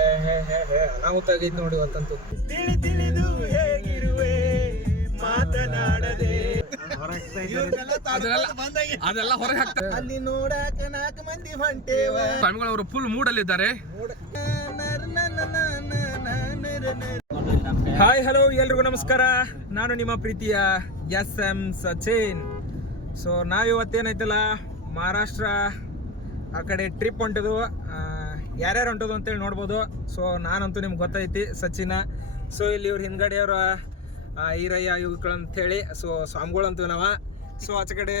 ಅನಾಹುತ ಆಗೈತಿ ನೋಡಿ ಇವತ್ತಂತೂ. ತಿಳಿದು ಹೇಗಿರುವೆ ಮಾತನಾಡದೆ ಅದೆಲ್ಲ ಹೊರಗೆ ಹಾಕ್ತಾರೆ. ಅಲ್ಲಿ ನೋಡಾಕ 4 ಮಂದಿ ಹೊಂಟೇವ. ಸ್ವಾಮಿಗಳವರು ಫುಲ್ ಮೂಡಲ್ಲಿದ್ದಾರೆ. ಹಾಯ್ ಹಲೋ ಎಲ್ರಿಗೂ ನಮಸ್ಕಾರ. ನಾನು ನಿಮ್ಮ ಪ್ರೀತಿಯ SM ಸಚಿನ್. ಸೊ ನಾವಿವತ್ತೇನೈತಲ್ಲ ಮಹಾರಾಷ್ಟ್ರ ಆ ಕಡೆ ಟ್ರಿಪ್ ಹೊಂಟಿದ್ವು. ಯಾರ್ಯಾರು ಹೊಂಟೋದು ಅಂತೇಳಿ ನೋಡ್ಬೋದು. ಸೊ ನಾನಂತೂ ನಿಮ್ಗೆ ಗೊತ್ತೈತಿ ಸಚಿನ. ಸೊ ಇಲ್ಲಿ ಇವ್ರ ಹಿಂದ್ಗಡೆಯವ್ರ ಈರಯ್ಯ ಇವುಗಳು ಅಂತೇಳಿ. ಸೊ ಸ್ವಾಮಿಗಳಂತೂ ನಾವ. ಸೊ ಆಚೆ ಕಡೆ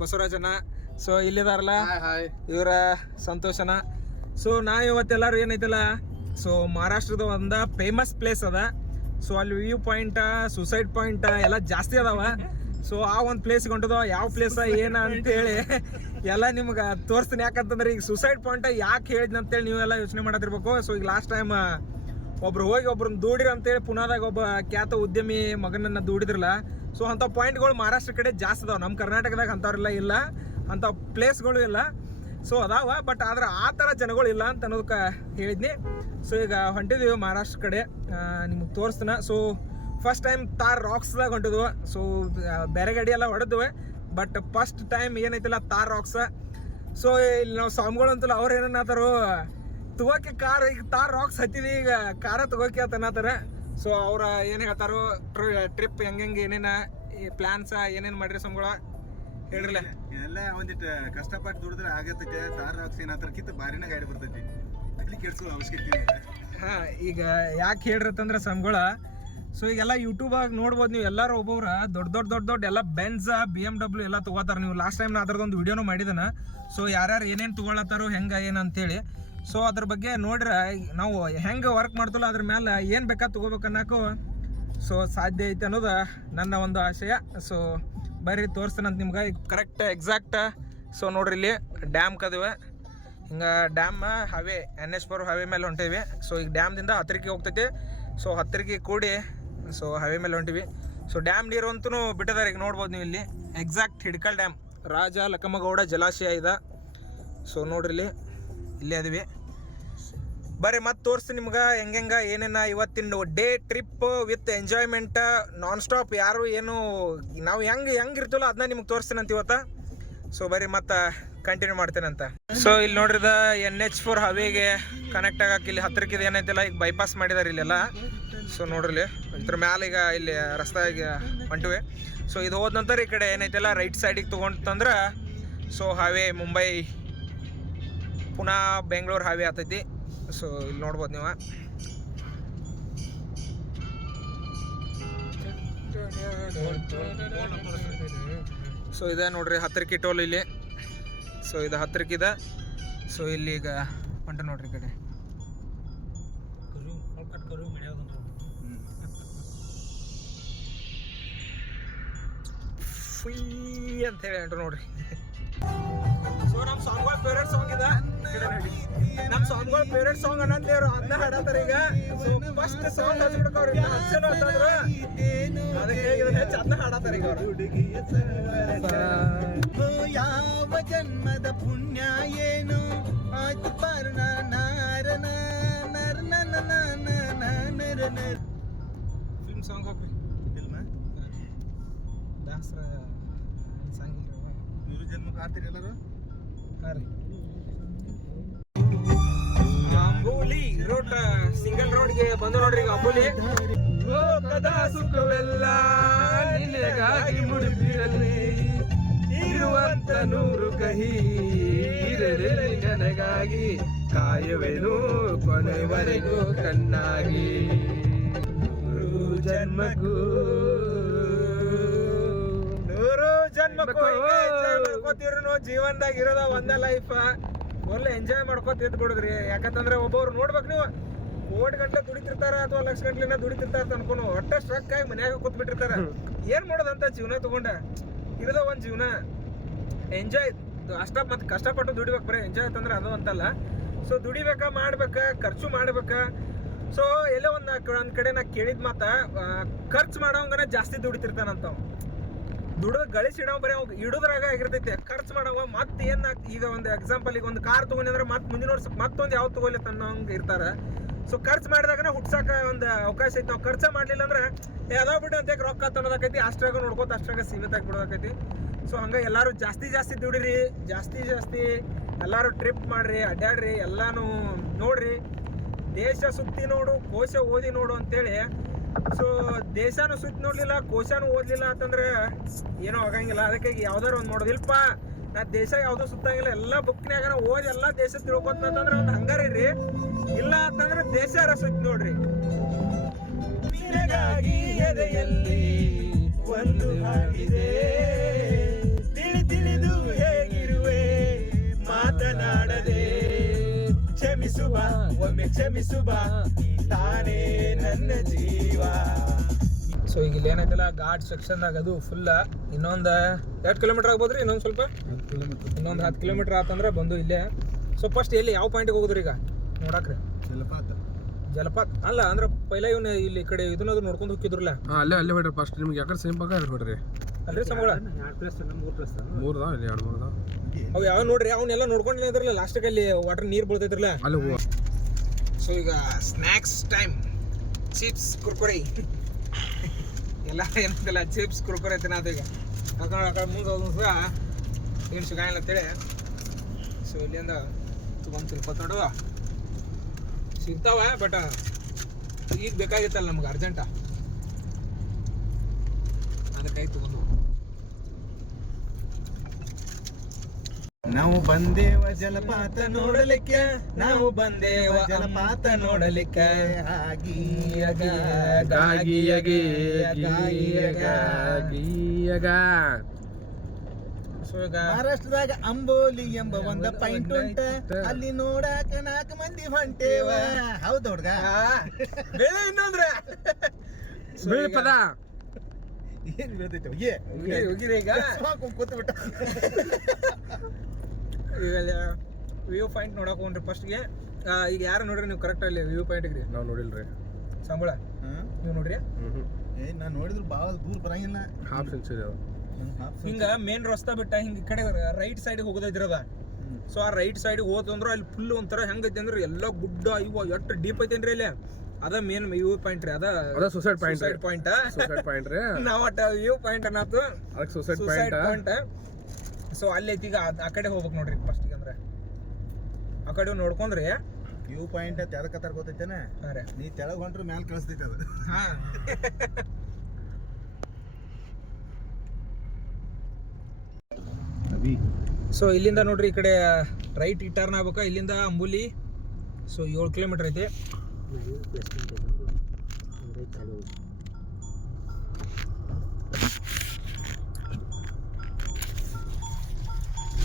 ಬಸವರಾಜನ. ಸೊ ಇಲ್ಲಿದಾರಲ್ಲ ಇವರ ಸಂತೋಷನ. ಸೊ ನಾವು ಇವತ್ತೆಲ್ಲರೂ ಏನೈತಲ್ಲ ಸೊ ಮಹಾರಾಷ್ಟ್ರದ ಒಂದು ಫೇಮಸ್ ಪ್ಲೇಸ್ ಅದ. ಸೊ ಅಲ್ಲಿ ವ್ಯೂ ಪಾಯಿಂಟ ಸುಸೈಡ್ ಪಾಯಿಂಟ ಎಲ್ಲ ಜಾಸ್ತಿ ಅದಾವ. ಸೊ ಆ ಒಂದು ಪ್ಲೇಸ್ಗೆ ಹೊಂಟದ. ಯಾವ ಪ್ಲೇಸ ಏನ ಅಂತೇಳಿ ಎಲ್ಲ ನಿಮ್ಗೆ ತೋರಿಸ್ತೀನಿ. ಯಾಕಂತಂದ್ರೆ ಈಗ ಸುಸೈಡ್ ಪಾಯಿಂಟ್ ಯಾಕೆ ಹೇಳಿದ್ನ ಅಂತೇಳಿ ನೀವೆಲ್ಲ ಯೋಚನೆ ಮಾಡತಿರ್ಬೇಕು. ಸೊ ಈಗ ಲಾಸ್ಟ್ ಟೈಮ್ ಒಬ್ರು ಹೋಗಿ ಒಬ್ರನ್ನ ದೂಡಿರ ಅಂತೇಳಿ ಪುನಾದಾಗ ಒಬ್ಬ ಖ್ಯಾತ ಉದ್ಯಮಿ ಮಗನನ್ನ ದೂಡಿದ್ರಲ್ಲ. ಸೊ ಅಂಥ ಪಾಯಿಂಟ್ಗಳು ಮಹಾರಾಷ್ಟ್ರ ಕಡೆ ಜಾಸ್ತಿ ಅದಾವ. ನಮ್ಮ ಕರ್ನಾಟಕದಾಗ ಅಂಥವ್ರೆಲ್ಲ ಇಲ್ಲ, ಅಂಥ ಪ್ಲೇಸ್ಗಳು ಇಲ್ಲ. ಸೊ ಅದಾವ, ಬಟ್ ಆದ್ರೆ ಆ ಥರ ಜನಗಳು ಇಲ್ಲ ಅಂತ ಅನ್ನೋದಕ್ಕೆ ಹೇಳಿದ್ನಿ. ಸೊ ಈಗ ಹೊಂಟಿದ್ವಿ ಮಹಾರಾಷ್ಟ್ರ ಕಡೆ, ನಿಮ್ಗೆ ತೋರಿಸ್ತಾನ. ಸೊ ಫಸ್ಟ್ ಟೈಮ್ ತಾರ್ ರಾಕ್ಸ್ದಾಗ ಹೊಂಟಿದ್ವು. ಸೊ ಬೇರೆ ಗಾಡಿ ಎಲ್ಲ ಹೊಡೆದ್ವಿ, ಬಟ್ ಫಸ್ಟ್ ಟೈಮ್ ಏನೈತಿಲ್ಲ ತಾರ್ ರಾಕ್ಸ್. ಸೊ ಇಲ್ಲಿ ನಾವು ಸ್ವಾಮಿಗಳು ಅಂತಲ್ಲ ಅವ್ರು ಏನನ್ನತ್ತಾರು ತಗೋಕೆ ಕಾರ್, ಈಗ ತಾರ್ ರಾಕ್ಸ್ ಹತ್ತಿದ್ವಿ, ಈಗ ಕಾರ ತಗೋಕೆ ಅಂತ ಅನ್ನತ್ತಾರ. ಸೊ ಅವ್ರ ಏನು ಹೇಳ್ತಾರೋ ಟ್ರಿಪ್ ಹೆಂಗೆ ಏನೇನ ಪ್ಲಾನ್ಸ ಏನೇನು ಮಾಡ್ರಿ ಸ್ವಾಮಿಗಳ ಹೇಳ್ರಲ್ಲ. ಇದೆಲ್ಲ ಒಂದಿಟ್ಟು ಕಷ್ಟಪಟ್ಟು ದುಡಿದ್ರೆ ಆಗತ್ತಕ್ಕೆ. ತಾರ್ ರಾಕ್ಸ್ ಏನಾತ್ರಕ್ಕಿಂತ ಬಾರಿನ ಗಾಡಿ ಬರ್ತೈತಿ, ಅಲ್ಲಿ ಕೆಡ್ಸೋ ಅವಶ್ಯಕತೆ ಇಲ್ಲ. ಹಾಂ, ಈಗ ಯಾಕೆ ಹೇಳ್ರತ್ತಂದ್ರೆ ಸ್ವಾಮಿಗಳ, ಸೊ ಈಗೆಲ್ಲ ಯೂಟ್ಯೂಬಾಗ ನೋಡ್ಬೋದು ನೀವು. ಎಲ್ಲರೂ ಒಬ್ಬೊಬ್ರು ದೊಡ್ಡ ಎಲ್ಲ ಬೆನ್ಸ್ BMW ಎಲ್ಲ ತೊಗೋತಾರೆ. ನೀವು ಲಾಸ್ಟ್ ಟೈಮ್ ನಾ ಅದ್ರದ್ದೊಂದು ವಿಡಿಯೋನು ಮಾಡಿದಾನ. ಸೊ ಯಾರ್ಯಾರು ಏನೇನು ತೊಗೊಳತ್ತಾರೋ ಹೆಂಗೆ ಏನು ಅಂತೇಳಿ. ಸೊ ಅದ್ರ ಬಗ್ಗೆ ನೋಡ್ರೆ ನಾವು ಹೆಂಗೆ ವರ್ಕ್ ಮಾಡ್ತಲ್ಲ ಅದ್ರ ಮೇಲೆ ಏನು ಬೇಕಾ ತೊಗೋಬೇಕನ್ನೋಕ್ಕೂ ಸೊ ಸಾಧ್ಯ ಐತೆ ಅನ್ನೋದು ನನ್ನ ಒಂದು ಆಶಯ. ಸೊ ಬರ್ರಿ ತೋರಿಸ್ತಾನಂತ ನಿಮ್ಗೆ ಈಗ ಕರೆಕ್ಟ್ ಎಕ್ಸಾಕ್ಟ್. ಸೊ ನೋಡ್ರಿ ಇಲ್ಲಿ ಡ್ಯಾಮ್ ಕದಿವೆ. ಹಿಂಗೆ ಡ್ಯಾಮ್ ಹವೆ NH4 ಹವೆ ಮೇಲೆ ಹೊಂಟೇವಿ. ಸೊ ಈಗ ಡ್ಯಾಮ್ದಿಂದ ಹತ್ತಿರಕ್ಕೆ ಹೋಗ್ತೈತಿ. ಸೊ ಹತ್ತಿರಕ್ಕೆ ಕೂಡಿ ಸೊ ಹವೆ ಮೇಲೆ ಹೊಂಟಿವಿ. ಸೊ ಡ್ಯಾಮ್ ನೀರು ಅಂತೂ ಬಿಟ್ಟಿದ್ದಾರೆ. ಈಗ ನೋಡ್ಬೋದು ನೀವು ಇಲ್ಲಿ ಎಕ್ಸಾಕ್ಟ್ ಹಿಡ್ಕಲ್ ಡ್ಯಾಮ್, ರಾಜ ಲಕ್ಕಮ್ಮಗೌಡ ಜಲಾಶಯ ಇದೆ. ಸೊ ನೋಡ್ರಿ ಇಲ್ಲೇ ಅದೀವಿ. ಬರ್ರಿ ಮತ್ತೆ ತೋರಿಸ್ತೀನಿ ನಿಮ್ಗೆ ಹೆಂಗೆ ಏನೇನ ಇವತ್ತಿನ day trip with enjoyment non stop. ಯಾರು ಏನು ನಾವು ಹೆಂಗೆ ಇರ್ತೀವಲ್ಲ ಅದನ್ನ ನಿಮ್ಗೆ ತೋರಿಸ್ತೀನಿ ಅಂತ ಇವತ್ತು. ಸೊ ಬರ್ರಿ ಮತ್ತೆ ಕಂಟಿನ್ಯೂ ಮಾಡ್ತೇನಂತ. ಸೊ ಇಲ್ಲಿ ನೋಡ್ರಿದ NH4 ಹವೆಗೆ ಕನೆಕ್ಟ್ ಆಗಕ್ಕೆ ಇಲ್ಲಿ ಹತ್ತಿರಕ್ಕಿದೆ ಏನೈತಿಲ್ಲ, ಈಗ ಬೈಪಾಸ್ ಮಾಡಿದಾರೆ ಇಲ್ಲೆಲ್ಲ. ಸೊ ನೋಡ್ರಿ ಇದ್ರ ಮ್ಯಾಲೆ ಈಗ ಇಲ್ಲಿ ರಸ್ತೆಗೆ ಹೊಂಟಿವೆ. ಸೊ ಇದು ಹೋದ ನಂತರ ಈ ಕಡೆ ಏನೈತಿಲ್ಲ ರೈಟ್ ಸೈಡಿಗೆ ತೊಗೊಂತಂದ್ರೆ ಸೊ ಹಾವೇ ಮುಂಬೈ ಪುನಾ ಬೆಂಗಳೂರು ಹಾವೇ ಆಗ್ತೈತಿ. ಸೊ ಇಲ್ಲಿ ನೋಡ್ಬೋದು ನೀವು. ಸೊ ಇದೆ ನೋಡ್ರಿ ಹತ್ತಿರಕ್ಕೆ ಟೋಲ್ ಇಲ್ಲಿ. ಸೊ ಇದು ಹತ್ತಿರಕ್ಕಿದೆ. ಸೊ ಇಲ್ಲಿ ಈಗ ಹೊಂಟ ನೋಡ್ರಿ ಈ ಕಡೆ ಫೀ ಅಂತ ಹೇಳಿ ಹೊಂಟ ನೋಡ್ರಿ. ಸೊ ನಮ್ಮ ಸಾಂಗ್ಗಳ ಫೇವ್ರೇಟ್ ಸಾಂಗ್ ಇದೆ. ನಮ್ಮ ಸಾಂಗ್ಗಳ ಫೇವ್ರೇಟ್ ಸಾಂಗ್ ಅನ್ನಂತೇವ್ರು ಅದನ್ನ ಹಾಡತ್ತಾರ ಈಗ. ಸೊ ಫಸ್ಟ್ ಸಾಂಗ್ ಹಚ್ಬಿಡ್ಕವ್ರಿ ಹಚ್ಚನು ಅಂತಂದ್ರು ಅದಕ್ಕೆ ಇದನ್ನ ಚಂದ ಹಾಡತ್ತಾರ ಈಗ ಅವರು. ಯಾವ ಜನ್ಮದ ಪುಣ್ಯ ಏನು ಆಯ್ತು ಪರ್ಣ ನಾರನ ನರ್ನ ನರ ಫಿಲ್ಮ್ ಸಾಂಗ್ ಹೋಗ್ರಿ. ಫಿಲ್ಮ ದಾಸರ ಸಾಂಗ್ ಮೂರು ಜನ್ಮಕ್ಕೆ ಆಡ್ತೀರಿ ಎಲ್ಲರೂ. ಹಾಂ ರೀ. ಅಂಬೂಲಿ ರೋಡ್ ಸಿಂಗಲ್ ರೋಡ್ಗೆ ಬಂದು ನೋಡ್ರಿ ಈಗ ಅಂಬೂಲಿ. ಲೋಕದ ಸುಖವೆಲ್ಲ ನಿನಗಾಗಿ ಮುಡಿದಿರಲಿ, ಇರುವಂತ ನೂರು ಕಹಿ ಇರಲಿ ನನಗಾಗಿ, ಕಾಯುವೆನು ಕೊನೆವರೆಗೂ ಕಣ್ಣಾಗಿ. ಜನ್ಮಕ್ಕೂ ನೂರು ಜನ್ಮಕ್ಕೂ ಮಾಡ್ಕೋತಿರು. ಜೀವನದಾಗ ಇರೋದ ಒಂದೇ ಲೈಫ್, ಒಳ್ಳೆ ಎಂಜಾಯ್ ಮಾಡ್ಕೋತ ಇದ್ ಬಿಡುದ್ರಿ. ಯಾಕಂತಂದ್ರೆ ಒಬ್ಬೊಬ್ರು ನೋಡ್ಬೇಕು ನೀವು ಕೋಟಿ ಗಂಟೆ ದುಡಿತಿರ್ತಾರ ಅಥವಾ ಲಕ್ಷ ಗಂಟ್ಲಿನ ದುಡಿತಿರ್ತಾರ ಅನ್ಕೊಂಡು ಒಟ್ಟ ಸ್ಟ್ರಕ್ ಆಗಿ ಮನ್ಯಾಗ ಕೂತ್ ಬಿಟ್ಟಿರ್ತಾರ. ಏನ್ ಮಾಡೋದಂತ ಜೀವನ ತಗೊಂಡ ಇರೋದ ಒಂದ್ ಜೀವನ. ಎಂಜಾಯ್ ಅಷ್ಟ ಮತ್ತೆ ಕಷ್ಟಪಟ್ಟು ದುಡಿಬೇಕು. ಬರೀ ಎಂಜಾಯ್ ಅಂತಂದ್ರೆ ಅದು ಅಂತಲ್ಲ. ಸೊ ದುಡಿಬೇಕಾ, ಮಾಡ್ಬೇಕಾ, ಖರ್ಚು ಮಾಡ್ಬೇಕಾ. ಸೊ ಎಲ್ಲೋ ಒಂದ್ ಕಡೆ ನಾ ಕೇಳಿದ್ ಮಾತ ಖರ್ಚು ಮಾಡೋಂಗನ ಜಾಸ್ತಿ ದುಡಿತಿರ್ತಾನಂತ. ದುಡ್ದ ಗಳಿಸಿಡೋ ಬರೀ ಅವ್ ಇಡೋದ್ರಾಗ ಆಗಿರ್ತೈತಿ. ಖರ್ಚು ಮಾಡವ ಮತ್ತೆ ಏನ್ ಈಗ ಒಂದು ಎಕ್ಸಾಂಪಲ್, ಈಗ ಒಂದು ಕಾರ್ ತಗೊಂಡಿ ಅಂದ್ರೆ ಮತ್ತೆ ಮುಂದಿನ ವರ್ಷ ಮತ್ತೊಂದು ಯಾವ ತಗೊಳ್ಳಿ ಅನ್ನೋಂಗೆ ಇರ್ತಾರ. ಸೊ ಖರ್ಚು ಮಾಡಿದಾಗನ ಹುಟ್ಸಾಕ ಒಂದು ಅವಕಾಶ ಐತಿ. ನಾವು ಖರ್ಚು ಮಾಡ್ಲಿಲ್ಲ ಅಂದ್ರೆ ಯಾವ್ದೋ ಬಿಟ್ಟು ಅಂತ ರೊಕ್ಕ ಅನ್ನೋದಾಕೈತಿ, ಅಷ್ಟ್ರಾಗ ನೋಡ್ಕೋತ ಅಷ್ಟ್ರಾಗ ಸೀಮಿತ ಆಗಿಬಿಡೋದಾಕೈತಿ. ಸೊ ಹಂಗ ಎಲ್ಲಾರು ಜಾಸ್ತಿ ದುಡಿರಿ, ಜಾಸ್ತಿ ಎಲ್ಲಾರು ಟ್ರಿಪ್ ಮಾಡ್ರಿ, ಅಡ್ಡಾಡ್ರಿ, ಎಲ್ಲಾನು ನೋಡ್ರಿ. ದೇಶ ಸುತ್ತಿ ನೋಡು, ಕೋಶ ಓದಿ ನೋಡು ಅಂತೇಳಿ. ಸೊ ದೇಶನೂ ಸುತ್ತಿ ನೋಡ್ಲಿಲ್ಲ, ಕೋಶನೂ ಓದ್ಲಿಲ್ಲ ಅಂತಂದ್ರೆ ಏನೋ ಆಗಂಗಿಲ್ಲ. ಅದಕ್ಕೆ ಯಾವ್ದಾರು ಒಂದು ನೋಡೋದಿಲ್ಪ, ನಾ ದೇಶ ಯಾವ್ದು ಸುತ್ತಂಗಿಲ್ಲ, ಎಲ್ಲ ಬುಕ್ನ್ಯಾಗ ಓದಿ ಎಲ್ಲ ದೇಶ ತಿಳ್ಕೊತಂದ್ರೆ ಒಂದು ಹಂಗಾರಿ. ಇಲ್ಲ ಅಂತಂದ್ರೆ ದೇಶಾರ ಸುತ್ತಿ ನೋಡ್ರಿ. ನಿನಗಾಗಿ ಎದೆಯಲ್ಲಿ ಒಂದು ಹಾಡಿದೆ, ತಿಳಿದು ಹೇಗಿರುವೆ ಮಾತನಾಡದೆ, ಕ್ಷಮಿಸುವ ಒಮ್ಮೆ ಕ್ಷಮಿಸುವ, ತಾನೇ ನನ್ನ ಜೀವ. ಸೊ ಈಗ ಇಲ್ಲಿ ಏನೈತಲ್ಲ ಘಾಟ್ ಸೆಕ್ಷನ್ದಾಗ ಅದು ಫುಲ್ ಇನ್ನೊಂದು 2 ಕಿಲೋಮೀಟರ್ ಆಗ್ಬೋದ್ರಿ, ಇನ್ನೊಂದು ಸ್ವಲ್ಪ ಇನ್ನೊಂದು 10 ಕಿಲೋಮೀಟರ್ ಆತಂದ್ರೆ ಬಂದು ಇಲ್ಲೇ. ಸೊ ಫಸ್ಟ್ ಎಲ್ಲಿ ಯಾವ ಪಾಯಿಂಟಿಗೆ ಹೋಗುದ್ರಿ ಈಗ ನೋಡಕ್ರಿ? ಜಲಪಾತ ಅಲ್ಲ ಅಂದ್ರೆ ಪೈಲ ಇವನು ಇಲ್ಲಿ ಕಡೆ ಇದನ್ನದು ನೋಡ್ಕೊಂಡು ಹೋಗಿದ್ರಲ್ಲ, ಅಲ್ಲೇ ಬಿಡ್ರಿ ಫಸ್ಟ್. ನಿಮ್ಗೆ ಯಾಕಡೆ ಸೇಮ್ ಪಕ್ಕ ಬಿಡ್ರಿ ಅಲ್ರಿ ಸಮಗಳ 3 ಇಲ್ಲಿ 2-3 ಅವು ಯಾವ ನೋಡ್ರಿ, ಅವನ್ನೆಲ್ಲ ನೋಡ್ಕೊಂಡಿಲ್ಲ ಇದ್ರಲ್ಲ ಲಾಸ್ಟಿಗೆ ಅಲ್ಲಿ ವಾಟರ್ ನೀರು ಬೀಳ್ತೈತ್ರಲ್ಲ ಅಲ್ಲಿ. ಸೊ ಈಗ ಸ್ನ್ಯಾಕ್ಸ್ ಟೈಮ್. ಚಿಪ್ಸ್ ಕುರ್ಕುರಿ ಎಲ್ಲ ಏನಂತಲ್ಲ, ಚಿಪ್ಸ್ ಕುರ್ಕುರಿ ತಿನ್ನೋದು ಈಗ. ಯಾಕಂದ್ರೆ ಆ ಕಡೆ ಮುಂದೆ ಹೋದ ಏನು ಸಿಗಂಗಿಲ್ಲ ಅಂತೇಳಿ. ಸೊ ಇಲ್ಲಿಂದ ತೊಗೊಂಡು ತಿನ್ಕೋತ ನೋಡುವ ಸಿಗ್ತಾವ, ಬಟ್ ಈಗ ಬೇಕಾಗಿತ್ತಲ್ಲ ನಮ್ಗೆ ಅರ್ಜೆಂಟ, ಅದಕ್ಕಾಗಿ ತಗೊಂಡು. ನಾವು ಬಂದೇವ ಜಲಪಾತ ನೋಡಲಿಕ್ಕೆ, ನಾವು ಬಂದೇವ ಜಲಪಾತ ನೋಡಲಿಕ್ಕೆ, ಸೊ ಈಗ ಮಹಾರಾಷ್ಟ್ರದಾಗ ಅಂಬೋಲಿ ಎಂಬ ಒಂದು ಪಾಯಿಂಟ್ ಉಂಟ, ಅಲ್ಲಿ ನೋಡಾಕ 4 ಮಂದಿ ಹೊಂಟೇವ. ಹೌದು ಹುಡ್ಗ, ಬೆಳೆ ಇನ್ನೊಂದ್ರೆ ಬೆಳಿ ಪದ ಏನ್ ಬೀಳ್ತೈತೆ ಹೋಗಿರಿ ಈಗ. ಕೂತ್ಬಿಟ್ಟ. ಈಗ ವ್ಯೂ ಪಾಯಿಂಟ್ ನೋಡಕ್ ಹೋಗ್ರಿ ಫಸ್ಟ್ಗೆ. ಈಗ ಯಾರು ನೋಡ್ರಿ ನೀವು ಕರೆಕ್ಟ್ ಅಲ್ಲಿ ವ್ಯೂ ಪಾಯಿಂಟ್ಗೆ? ನಾವು ನೋಡಿಲ್ರಿ. ಸಂಬಳ ನೀವು ನೋಡ್ರಿ? ನಾನ್ ನೋಡಿದ್ರು ಬಾಳ ದೂರ ಬರಂಗಿಲ್ಲ. ಹಾಫ್ ಸೆಂಚುರಿ ಅವ ಹಿಂಗ ಮೇನ್ ರಸ್ತಾ ಬಿಟ್ಟ ಹಿಂಗ ಈ ಕಡೆ ರೈಟ್ ಸೈಡ್ ಹೋಗೋದೈತಿರದ. ಸೊ ಆ ರೈಟ್ ಸೈಡ್ ಹೋತಂದ್ರ ಅಲ್ಲಿ ಫುಲ್ ಒಂಥರ ಹೆಂಗೈತಿ ಅಂದ್ರೆ ಎಲ್ಲ ಗುಡ್ಡ, ಇವ ಎಷ್ಟು ಡೀಪ್ ಐತೇನ್ರಿ ಅಲ್ಲಿ. ಅದ ಮೇನ್ ವ್ಯೂ ಪಾಯಿಂಟ್ ರೀ. ಅದ ಸುಸೈಡ್ ಪಾಯಿಂಟ್ ರೀ. ನಾವ್ ಒಟ್ಟ ವ್ಯೂ ಪಾಯಿಂಟ್ ಅನ್ನತ್ತು ಅದಕ್ಕೆ ಸುಸೈಡ್ ಪಾಯಿಂಟ್. ಸೊ ಅಲ್ಲಿ ಐತಿ. ಈಗ ಆ ಕಡೆ ಹೋಗ್ಬೇಕು ನೋಡ್ರಿ ಫಸ್ಟ್. ಅಂದ್ರೆ ಆ ಕಡೆ ನೋಡ್ಕೊಂಡ್ರಿ ವ್ಯೂ ಪಾಯಿಂಟ್ ತೆಳಕತ್ತಾರ ಗೊತ್ತೈತೇನ? ನೀ ತೆಳಗ್ ಹೊಂಟ್ರೆ ಮ್ಯಾಲ ಕಳಿಸ್ತೈತೆ ಅದು. ಸೊ ಇಲ್ಲಿಂದ ನೋಡ್ರಿ ಈ ಕಡೆ ರೈಟ್ ಟರ್ನ್ ಆಗ್ಬೇಕಾ ಇಲ್ಲಿಂದ ಅಂಬುಲಿ. ಸೊ 7 ಕಿಲೋಮೀಟರ್ ಐತಿ.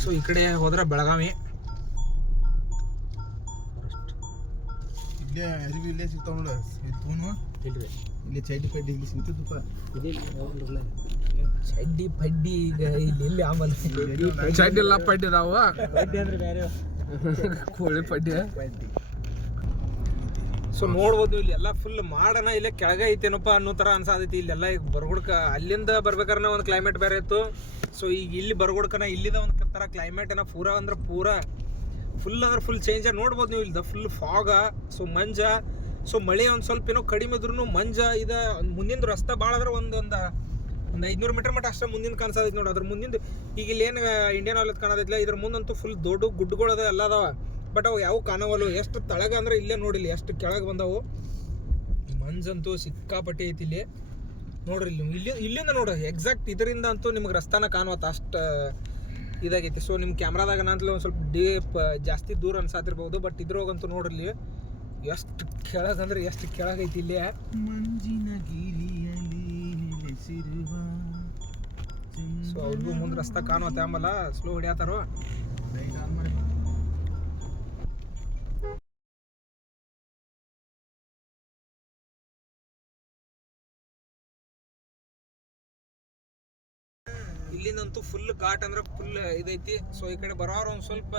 ಸೊ ಈ ಕಡೆ ಹೋದ್ರೆ ಬೆಳಗಾವಿ. ಇಲ್ಲೇ ಅರಿವಿ ಇಲ್ಲೇ ಸಿಗ್ತಾವ ನೋಡ. ಇಲ್ರಿ ಇಲ್ಲಿ ಚಡ್ಡಿ ಪಡ್ಡಿ ಇಲ್ಲಿ ಸಿಗ್ತದಪ್ಪ. ಚಡ್ಡಿ ಪಡ್ಡಿ ಈಗ ಇಲ್ಲಿ ಆಮೇಲೆ ಚಡ್ಡಿ ಎಲ್ಲ ಪಡ್ಡಿ ಅದಾವ. ಪಡ್ಡಿ ಅಂದ್ರೆ ಬೇರೆ ಕೋಳಿ ಪಡ್ಡಿ. ಸೊ ನೋಡ್ಬೋದು ಇಲ್ಲಿ ಎಲ್ಲ ಫುಲ್ ಮಾಡನ ಇಲ್ಲೇ ಕೆಳಗ ಐತೇನಪ್ಪ ಅನ್ನೋ ತರ ಅನ್ಸಾದೈತಿ. ಇಲ್ಲೆಲ್ಲ ಈಗ ಬರಗುಡ್ಕ ಅಲ್ಲಿಂದ ಬರ್ಬೇಕಾರೆ ಒಂದು ಕ್ಲೈಮೇಟ್ ಬೇರೆ ಇತ್ತು. ಸೊ ಈಗ ಇಲ್ಲಿ ಬರಗುಡ್ಕನ ಇಲ್ಲಿದ ಒಂದು ತರ ಕ್ಲೈಮೇಟ್ ಏನ ಪೂರಾ ಅಂದ್ರೆ ಪೂರಾ ಫುಲ್ ಅಂದ್ರೆ ಫುಲ್ ಚೇಂಜ್ ನೋಡ್ಬೋದು ನೀವು. ಇಲ್ದ ಫುಲ್ ಫಾಗ, ಸೊ ಮಂಜ. ಸೊ ಮಳೆ ಒಂದು ಸ್ವಲ್ಪ ಏನೋ ಕಡಿಮೆ ಇದ್ರು ಮಂಜ ಇದ. ಮುಂದಿನ ರಸ್ತೆ ಭಾಳ ಅಂದ್ರೆ ಒಂದು 500 ಮೀಟರ್ ಮಟ್ಟ ಅಷ್ಟೇ ಮುಂದಿನ ಕಾಣಿಸತೈತಿ ನೋಡಿ. ಅದ್ರ ಮುಂದಿನ ಈಗ ಇಲ್ಲಿ ಏನು ಇಂಡಿಯನ್ ಆಯಿಲ್ ಕಾಣೋದಿಲ್ಲ. ಇದ್ರ ಮುಂದಂತೂ ಫುಲ್ ದೊಡ್ಡ ಗುಡ್ಡಗಳದ ಎಲ್ಲ ಅದಾವ. ಬಟ್ ಅವು ಯಾವ ಕಾಣವಲ್ಲು. ಎಷ್ಟು ತಳಗ ಅಂದ್ರೆ ಇಲ್ಲೇ ನೋಡಿಲ್ಲ ಎಷ್ಟು ಕೆಳಗೆ ಬಂದವು. ಮಂಜಂತೂ ಸಿಕ್ಕಾಪಟ್ಟಿ ಐತಿ ಇಲ್ಲಿ ನೋಡ್ರಿ. ಇಲ್ಲಿಂದ ನೋಡ್ರಿ ಎಕ್ಸಾಕ್ಟ್ ಇದರಿಂದ ಅಂತೂ ನಿಮ್ಗೆ ರಸ್ತಾನ ಕಾಣುವತ್ತ ಅಷ್ಟು ಇದಾಗೈತಿ. ಸೊ ನಿಮ್ಮ ಕ್ಯಾಮ್ರಾದಾಗ ನಂತಲೇ ಒಂದು ಸ್ವಲ್ಪ ಡೀಪ್ ಜಾಸ್ತಿ ದೂರ ಅನ್ಸಾತಿರ್ಬೋದು. ಬಟ್ ಇದ್ರೋಗಂತೂ ನೋಡ್ರಿ ಎಷ್ಟು ಕೆಳಗಂದ್ರೆ ಎಷ್ಟು ಕೆಳಗೈತಿ ಇಲ್ಲಿ. ಮಂಜಿನ ಗಿರಿಯಲ್ಲಿ ನೆಲೆಸಿರುವ. ಸೊ ಅವ್ರಿಗೂ ಮುಂದೆ ರಸ್ತಾ ಕಾಣುತ್ತೆ. ಆಮೇಲೆ ಸ್ಲೋ ಹೊಡಿಯತ್ತಾರೋ. ಇಲ್ಲಿಂದಂತೂ ಫುಲ್ ಘಾಟ್ ಅಂದ್ರೆ ಫುಲ್ ಇದೈತಿ. ಸೊ ಈ ಕಡೆ ಬರೋರು ಒಂದು ಸ್ವಲ್ಪ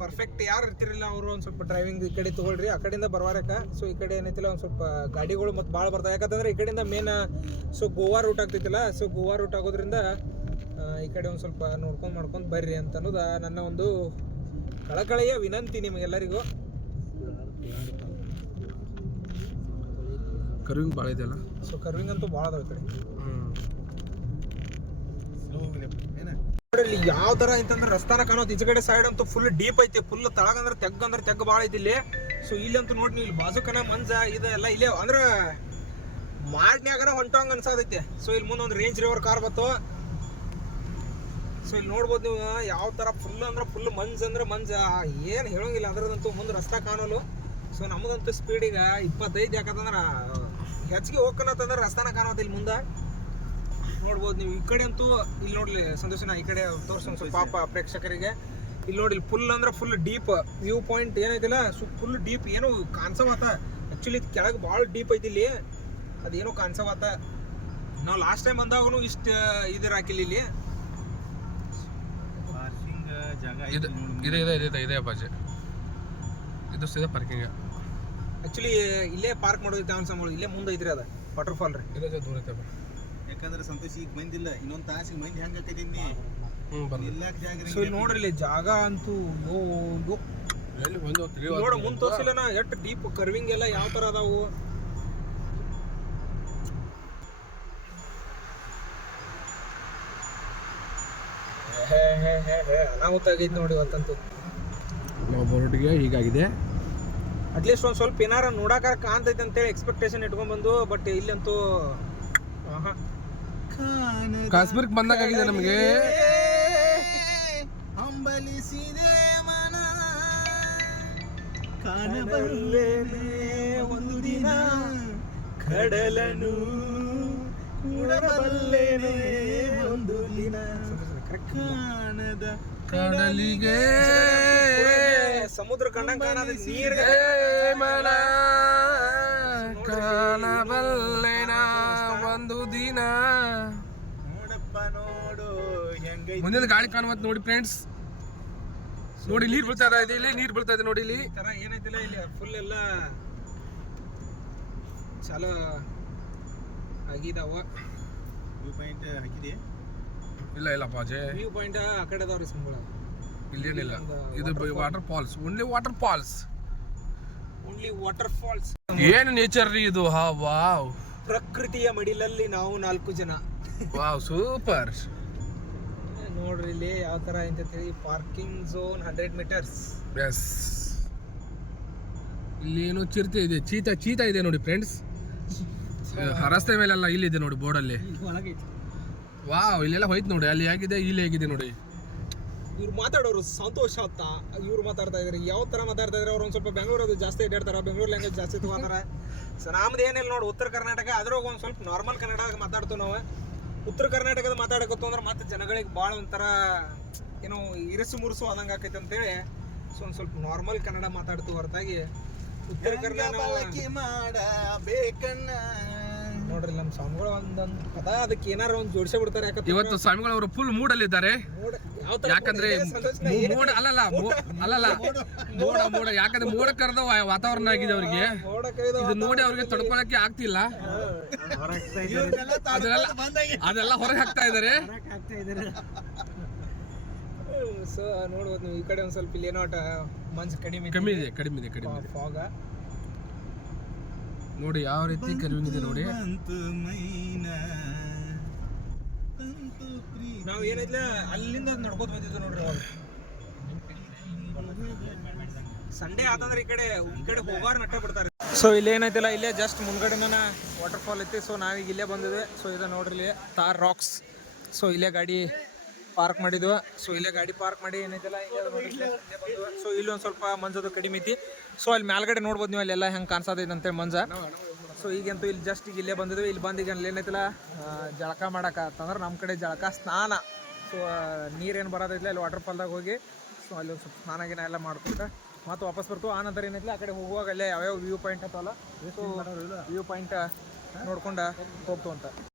ಪರ್ಫೆಕ್ಟ್ ಯಾರು ಇರ್ತಿರಲಿಲ್ಲ ಅವರು ಒಂದು ಸ್ವಲ್ಪ ಡ್ರೈವಿಂಗ್ ಈ ಕಡೆ ತೊಗೊಳ್ರಿ, ಆ ಕಡೆಯಿಂದ ಬರ್ವಾರಕ. ಸೊ ಈ ಕಡೆ ಏನೈತಿಲ್ಲ ಒಂದು ಸ್ವಲ್ಪ ಗಾಡಿಗಳು ಮತ್ತು ಭಾಳ ಬರ್ತಾವೆ, ಯಾಕಂತಂದ್ರೆ ಈ ಕಡೆಯಿಂದ ಮೇನ್ ಸೊ ಗೋವಾ ರೂಟ್ ಆಗ್ತೈತಿಲ್ಲ. ಸೊ ಗೋವಾ ರೂಟ್ ಆಗೋದ್ರಿಂದ ಈ ಕಡೆ ಒಂದು ಸ್ವಲ್ಪ ಮಾಡ್ಕೊಂಡು ಬರ್ರಿ ಅಂತ ಅನ್ನೋದು ನನ್ನ ಒಂದು ಕಳಕಳಿಯ ವಿನಂತಿ ನಿಮಗೆಲ್ಲರಿಗೂ. ಕರ್ವಿಂಗ್ ಭಾಳ ಇದೆಯಲ್ಲ. ಸೊ ಕರ್ವಿಂಗ್ ಅಂತೂ ಭಾಳ ಅದಾವ ಈ ಕಡೆ. ಇಲ್ಲಿ ಯಾವ ತರ ಅಂತಂದ್ರೆ ರಸ್ತಾನ ಕಾಣೋದು, ಈಚೆ ಕಡೆ ಸೈಡ್ ಅಂತೂ ಫುಲ್ ಡೀಪ್ ಐತಿ, ಫುಲ್ ತಳಗಂದ್ರೆ ತೆಗ್ ಭಾಳ ಐತಿ ಇಲ್ಲಿ. ಸೊ ಇಲ್ಲಿ ಅಂತೂ ನೋಡಿ ಇಲ್ಲಿ ಬಾಜುಕನ ಮಂಜ ಇದೆಲ್ಲ ಇಲ್ಲೇ ಅಂದ್ರೆ ಮಾಡ್ನ್ಯಾಗನ ಹೊಂಟೋಂಗ ಅನ್ಸೋದೈತಿ. ಸೊ ಇಲ್ಲಿ ಮುಂದೆ ಒಂದು ರೇಂಜ್ ರಿವರ್ ಕಾರ್ ಬತ್ತು. ಸೊ ಇಲ್ಲಿ ನೋಡ್ಬೋದು ನೀವು ಯಾವ ತರ ಫುಲ್ ಅಂದ್ರೆ ಮಂಜ ಏನು ಹೇಳೋಂಗಿಲ್ಲ. ಅದ್ರದಂತೂ ಮುಂದೆ ರಸ್ತಾ ಕಾಣೋಲು. ಸೊ ನಮಗಂತೂ ಸ್ಪೀಡಿಗೆ 25, ಯಾಕಂತಂದ್ರೆ ಹೆಚ್ಚಿಗೆ ಹೋಗ್ಕನತ್ತಂದ್ರೆ ರಸ್ತಾನ ಕಾಣೋದು ಇಲ್ಲಿ ಮುಂದೆ ನೋಡ್ಬೋದು ನೀವು. ಈ ಕಡೆ ಅಂತೂ ಇಲ್ಲಿ ನೋಡ್ಲಿ ಸಂತೋಷನ ಈ ಕಡೆ ತೋರಿಸೋಣ ಸ್ವಲ್ಪ ಪಾಪ ಪ್ರೇಕ್ಷಕರಿಗೆ. ಇಲ್ಲಿ ನೋಡಿ ಇಲ್ಲಿ ಫುಲ್ ಡೀಪ್ ವ್ಯೂ ಪಾಯಿಂಟ್ ಏನೈತಿಲ್ಲ. ಸೊ ಫುಲ್ ಡೀಪ್ ಏನೋ ಕಾಣಿಸವಾತ. ಆ್ಯಕ್ಚುಲಿ ಕೆಳಗೆ ಭಾಳ ಡೀಪ್ ಐತಿ ಇಲ್ಲಿ, ಅದೇನೋ ಕಾಣಿಸವಾತ. ನಾವು ಲಾಸ್ಟ್ ಟೈಮ್ ಬಂದಾಗೂ ಇಷ್ಟು ಇದ್ರ ಹಾಕಿಲ್ಲ ಇಲ್ಲಿ. ಇದೆ ಅಪ್ಪಾಜಿ, ಇದು ಸೀದಾ ಪಾರ್ಕಿಂಗ್. ಆ್ಯಕ್ಚುಲಿ ಇಲ್ಲೇ ಪಾರ್ಕ್ ಮಾಡೋದೈತೆ ಅವ್ನ ಸಂಬಳ ಇಲ್ಲೇ ಮುಂದೆ ಐತ್ರಿ ಅದು ವಾಟರ್ ಫಾಲ್ ರೀ. ಇದೇ ದೂರ ಐತೆ. ಯಾಕಂದ್ರೆ ಸಂತೋಷ್ ಈಗ ಬಂದಿಲ್ಲ, ಇನ್ನೊಂದು ತಾಸಿಗೆ ಮಂದಿ ಹೆಂಗೆ ಹಾಕಿದೀನಿ ಸೊ ಇಲ್ಲಿ ನೋಡ್ರಿ ಇಲ್ಲಿ ಜಾಗ ಅಂತೂ ಎಲ್ಲಿ ಬಂದು ನೋಡ ಮುಂದೆ ತೋರಿಸಿಲ್ಲ ಎಷ್ಟು ಡೀಪ್ ಕರ್ವಿಂಗ್ ಎಲ್ಲ ಯಾವ ತರ ಅದಾವು. ಅನಾಹುತ ಆಗೈತಿ ನೋಡಿ ಇವತ್ತಂತೂ. ನಾವು ಬರೋಟಿಗೆ ಹೀಗಾಗಿದೆ. ಅಟ್ಲೀಸ್ಟ್ ಒಂದು ಸ್ವಲ್ಪ ಏನಾರ ನೋಡಾಕಾರ ಕಾಣ್ತೈತೆ ಅಂತೇಳಿ ಎಕ್ಸ್ಪೆಕ್ಟೇಷನ್ ಇಟ್ಕೊಂಡ್ಬಂದು, ಬಟ್ ಇಲ್ಲಂತೂ ಕಾಶ್ಮೀರಕ್ಕೆ ಬಂದಾಗಿದೆ ನಮಗೆ. ಹಂಬಲಿಸಿದೆ ಮನ ಕಾಣಬಲ್ಲೇನೆ ಒಂದು ದಿನ ಕಡಲನು ಕೂಡಬಲ್ಲೇನೆ ಒಂದು ದಿನ ಕಾಣದ ಕಡಲಿಗೆ ಸಮುದ್ರ ಕಂಡಂಗ ಕಾಣದ ನೀರಿಗೆ ಮನ ಕಾಣಬಲ್ಲೆನ ಒಂದು ದಿನ. ನೋಡಪ್ಪ ನೋಡು ಹೆಂಗೈತಿ ಮುಂದಿನ ಗಾಳಿ ಕಾಣುವಂತ ನೋಡಿ ಫ್ರೆಂಡ್ಸ್. ನೋಡಿ ನೀರ್ ಬೀಳ್ತಾ ಇದೆ, ಇಲ್ಲಿ ನೀರ್ ಬೀಳ್ತಾ ಇದೆ ನೋಡಿ. ಇಲ್ಲಿ ಈ ತರ ಏನೈತಿಲ್ಲ ಇಲ್ಲಿ ಫುಲ್ ಎಲ್ಲ ಚಾಲೋ ಆಗಿದಾವ. ವ್ಯೂ ಪಾಯಿಂಟ್ ಹಾಕಿದೆ ಇಲ್ಲ ಪಾಜೆ, ವ್ಯೂ ಪಾಯಿಂಟ್ ಆ ಕಡೆ ಅದಾವ್ರಿ ಸಂಬಳ. ಇಲ್ಲೇನಿಲ್ಲ, ಇದು water falls, only water falls. Only water falls. ಏನು ನೇಚರ್ ರೀ ಇದು. ಹಾ ವಾವ್, ಪ್ರಕೃತಿಯ ಮಡಿಲಲ್ಲಿ ನಾವು 4 ಜನ. Wow super. ನೋಡ್ರಿ ಇಲ್ಲಿ ಯಾವ ತರ ಅಂತ ಹೇಳಿ ಪಾರ್ಕಿಂಗ್ ಝೋನ್ 100 ಮೀಟರ್ಸ್. ಎಸ್, ಇಲ್ಲಿ ಏನೋ ಚಿರತೆ ಇದೆ, ಚೀತಾ ಇದೆ ನೋಡಿ ಫ್ರೆಂಡ್ಸ್. ರಸ್ತೆ ಮೇಲೆಲ್ಲ ಇಲ್ಲಿದೆ ನೋಡಿ ಬೋರ್ಡಲ್ಲಿ. ವಾವ್, ಇಲ್ಲೆಲ್ಲ ಹೋಯ್ತು ನೋಡಿ, ಅಲ್ಲಿ ಹೇಗಿದೆ ಇಲ್ಲಿ ಹೇಗಿದೆ ನೋಡಿ. ಇವ್ರು ಮಾತಾಡೋರು ಸಂತೋಷ ಅಂತ ಇವ್ರು ಮಾತಾಡ್ತಾ ಇದ್ರಿ. ಯಾವ ತರ ಮಾತಾಡ್ತಾ ಇದ್ರೆ ಅವ್ರು ಒಂದ್ ಸ್ವಲ್ಪ ಬೆಂಗಳೂರು ಅದು ಜಾಸ್ತಿ ಅಡ್ಡಾಡ್ತಾರ, ಬೆಂಗಳೂರು ಲ್ಯಾಂಗ್ವೇಜ್ ಜಾಸ್ತಿ ತಗೋತಾರ. ಸೊ ನಮ್ದು ಏನಿಲ್ಲ ನೋಡಿ ಉತ್ತರ ಕರ್ನಾಟಕ, ಅದ್ರಾಗ ಒಂದ್ ಸ್ವಲ್ಪ ನಾರ್ಮಲ್ ಕನ್ನಡದಾಗ ಮಾತಾಡ್ತೀವಿ ನಾವು. ಉತ್ತರ ಕರ್ನಾಟಕದ ಮಾತಾಡಕತ್ತು ಅಂದ್ರೆ ಮತ್ತೆ ಜನಗಳಿಗೆ ಭಾಳ ಒಂಥರ ಏನೋ ಇರಸು ಮುರುಸು ಆದಂಗೆ ಆಕೈತೆ ಅಂತೇಳಿ ಸೊ ಒಂದು ಸ್ವಲ್ಪ ನಾರ್ಮಲ್ ಕನ್ನಡ ಮಾತಾಡ್ತೀವಿ ಹೊರತಾಗಿ ಉತ್ತರ ಕರ್ನಾಟಕ ಮಾಡಬೇಕನ್ನ. ನೋಡ್ರಿ ನಮ್ಮ ಸ್ವಾಮಿಗಳು ಒಂದೊಂದು ಪದ ಅದಕ್ಕೆ ಏನಾರ ಒಂದು ಜೋಡಿಸೇ ಬಿಡ್ತಾರೆ. ಯಾಕಂದ್ರೆ ಇವತ್ತು ಸ್ವಾಮಿಗಳು ಅವರು ಫುಲ್ ಮೂಡಲ್ಲಿದ್ದಾರೆ. ಯಾಕಂದ್ರೆ ಮೋಡ ಮೋಡ ಯಾಕಂದ್ರೆ ಮೋಡ ಕರೆದ ವಾತಾವರಣ ಆಗಿದೆ ಅವ್ರಿಗೆ. ಇದು ನೋಡಿ ಅವ್ರಿಗೆ ತಡ್ಕೊಳಕ್ಕೆ ಆಗ್ತಿಲ್ಲ, ಅದೆಲ್ಲ ಹೊರಗೆ ಹಾಕ್ತಾ ಇದಾರೆ. ಸೊ ನೋಡ್ಬೋದು ನೀವು ಈ ಕಡೆ ಒಂದ್ ಸ್ವಲ್ಪ ಇಲ್ಲಿ ಏನೋ ಮಂಜು ಕಡಿಮೆ ಇದೆ ಫಾಗ ನೋಡಿ ಯಾವ ರೀತಿ ಕರಿವಿಂಗ್ ಇದೆ ನೋಡಿ. ನಾವು ಏನೈತ್ಲ ಅಲ್ಲಿಂದ ನಡ್ಕೋತ ಬಂದಿದ್ದು ನೋಡ್ರಿ. ಅವಾಗ ಸಂಡೇ ಆತಂದ್ರೆ ಈ ಕಡೆ ಹೋಗಾರ ನಟ್ಟ ಬಿಡ್ತಾರೆ. ಸೊ ಇಲ್ಲಿ ಏನೈತಿಲ್ಲ ಇಲ್ಲೇ ಜಸ್ಟ್ ಮುಂದ್ಗಡೆನ ವಾಟರ್ ಫಾಲ್ ಐತಿ. ಸೊ ನಾವೀಗ ಇಲ್ಲೇ ಬಂದಿದ್ವಿ. ಸೊ ಇದು ನೋಡ್ರಿ ಇಲ್ಲಿ ತಾರ್ ರಾಕ್ಸ್. ಸೊ ಇಲ್ಲೇ ಗಾಡಿ ಪಾರ್ಕ್ ಮಾಡಿದ್ವು. ಸೊ ಇಲ್ಲೇ ಗಾಡಿ ಪಾರ್ಕ್ ಮಾಡಿ ಏನೈತಿಲ್ಲ ಸೊ ಇಲ್ಲಿ ಒಂದು ಸ್ವಲ್ಪ ಮಂಜದು ಕಡಿಮೆ ಐತಿ. ಸೊ ಅಲ್ಲಿ ಮೇಲ್ಗಡೆ ನೋಡ್ಬೋದು ನೀವು ಅಲ್ಲೆಲ್ಲ ಹೆಂಗೆ ಕಾಣಿಸೋದೈತೆ ಅಂತೇಳಿ ಮಂಜ. ಸೊ ಈಗಂತೂ ಇಲ್ಲಿ ಜಸ್ಟ್ ಈಗ ಇಲ್ಲೇ ಬಂದಿದ್ವಿ. ಇಲ್ಲಿ ಬಂದು ಈಗ ಅಲ್ಲಿ ಏನೈತಿಲ್ಲ ಜಳಕ ಮಾಡಕ್ಕಂದ್ರೆ ನಮ್ಮ ಕಡೆ ಜಳಕ ಸ್ನಾನ. ಸೊ ನೀರೇನು ಬರೋದೈತಿಲ್ಲ ಇಲ್ಲಿ ವಾಟರ್ ಫಾಲ್ದಾಗ ಹೋಗಿ ಸೊ ಅಲ್ಲಿ ಒಂದು ಸ್ವಲ್ಪ ಸ್ನಾನ ಗಿನ ಎಲ್ಲ ಮಾಡ್ಕೊಂಡು ಮತ್ತು ವಾಪಸ್ ಬರ್ತೀವಿ. ಆ ನಂತರ ಏನೈತಿಲ್ಲ ಆ ಕಡೆ ಹೋಗುವಾಗ ಅಲ್ಲೇ ಯಾವ್ಯಾವ ವ್ಯೂ ಪಾಯಿಂಟ್ ಅಥವಾ ವ್ಯೂ ಪಾಯಿಂಟ್ ನೋಡ್ಕೊಂಡು ಹೋಗ್ತು ಅಂತ.